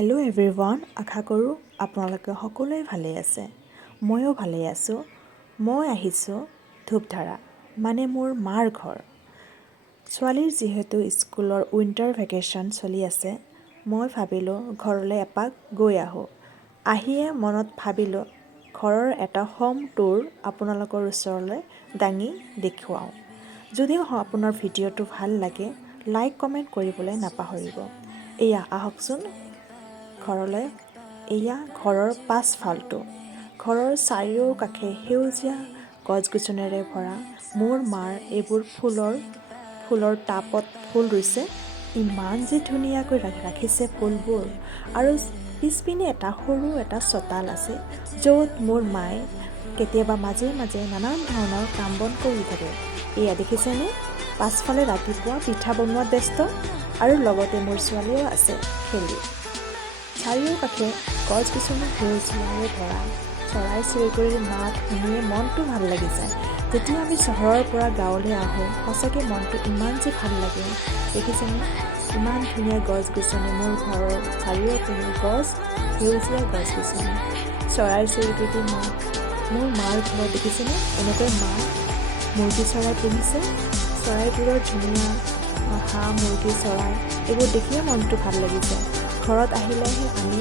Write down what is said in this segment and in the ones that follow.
Hello' everyone, আশা কৰোঁ আপোনালোকে সকলোৱে ভালেই আছে। ময়ো ভালেই আছোঁ। মই আহিছোঁ ধূপধাৰা, মানে মোৰ মাৰ ঘৰ। ছোৱালীৰ যিহেতু স্কুলৰ উইণ্টাৰ ভেকেশ্যন চলি আছে, মই ভাবিলোঁ ঘৰলৈ এপাক গৈ আহোঁ। আহিয়ে মনত ভাবিলোঁ ঘৰৰ এটা হোম টুৰ আপোনালোকৰ ওচৰলৈ দাঙি দেখুৱাওঁ। যদিও আপোনাৰ ভিডিঅ'টো ভাল লাগে, লাইক কমেণ্ট কৰিবলৈ নাপাহৰিব। এয়া আহকচোন ঘৰলৈ। এয়া ঘৰৰ পাছফালটো। ঘৰৰ চাৰিওকাষে সেউজীয়া গছ-গছনিৰে ভৰা। মোৰ মাৰ এইবোৰ ফুলৰ টাবত ফুল ৰুইছে। ইমান যে ধুনীয়াকৈ ৰাখিছে ফুলবোৰ। আৰু পিছপিনে সৰু এটা চোতাল আছে, য'ত মোৰ মায়ে কেতিয়াবা মাজে মাজে নানান ধৰণৰ কাম বন কৰি থাকে। এয়া দেখিছেনে? পাছফালে ৰাতিপুৱা পিঠা বনোৱাত ব্যস্ত, আৰু লগতে মোৰ ছোৱালীও আছে খেলি। চাৰিওকাষে গছ-গছনি সেউজীয়াৰে ভৰা। চৰাই-চিৰিকটিৰ মাত শুনিয়ে মনটো ভাল লাগি যায়। যেতিয়া আমি চহৰৰ পৰা গাঁৱলৈ আহোঁ, সঁচাকৈ মনটো ইমান যে ভাল লাগে। দেখিছেনে? ইমান ধুনীয়া গছ-গছনি, মোৰ ঘৰৰ চাৰিওপিনে সেউজীয়া গছ-গছনি, চৰাই-চিৰিকটিৰ মাত। মোৰ মাৰ ঘৰত দেখিছেনে? এনেকৈ মা মুৰ্গী চৰাই পুহিছে। চৰাইবোৰৰ ধুনীয়া হাঁহ, মুৰ্গী, চৰাই এইবোৰ দেখিয়ে মনটো ভাল লাগিছে। ঘৰত আহিলেহে আমি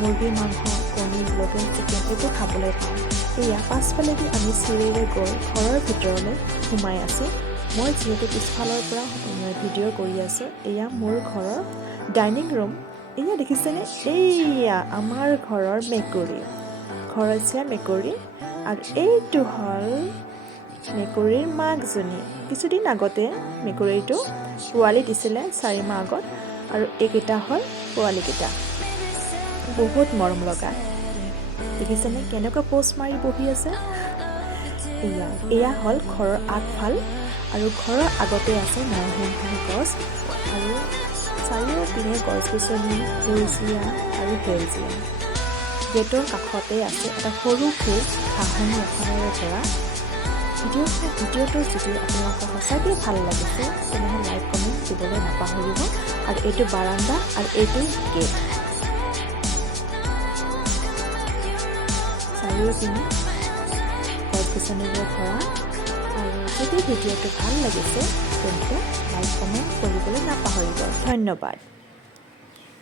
মুৰ্গীৰ মাংস, কণী, লোকেল চিকেন এইবোৰ খাবলৈ পাওঁ। এয়া পাছফালেদি আমি চিৰিৰে গৈ ঘৰৰ ভিতৰলৈ সোমাই আছোঁ। মই যিহেতু পিছফালৰ পৰা ভিডিঅ' কৰি আছোঁ। এয়া মোৰ ঘৰৰ ডাইনিং ৰুম। এয়া দেখিছেনে? এয়া আমাৰ ঘৰৰ মেকুৰী, ঘৰচীয়া মেকুৰী। আৰু এইটো হ'ল মেকুৰীৰ মাকজনী। কিছুদিন আগতে মেকুৰীটো পোৱালি দিছিলে, 4 মাহ আগত। আৰু এইকেইটা হ'ল পোৱালীকেইটা। বহুত মৰম লগা। দেখিছেনে কেনেকুৱা পোষ্ট মাৰি বহি আছে? এয়া হ'ল ঘৰৰ আগফাল, আৰু ঘৰৰ আগতে আছে নৰসিংহ গছ, আৰু চাৰিওপিনে গছ-গছনি সেউজীয়া আৰু সেউজীয়া। গেটৰ কাষতে আছে এটা সৰুকৈ ঘাঁহনি এখনেৰে ভৰা। ভিডিঅ'টো যদি আপোনালোকৰ সঁচাকৈ ভাল লাগিছে, তেনেহ'লে লাইক কমেণ্ট দিবলৈ নাপাহৰিব। আৰু এইটো বাৰাণ্ডা, আৰু এইটো গেট। চাৰিওপিনে গছ-গছনিৰে ভৰা। আৰু যদি ভিডিঅ'টো ভাল লাগিছে, তেন্তে লাইক কমেণ্ট কৰিবলৈ নাপাহৰিব। ধন্যবাদ।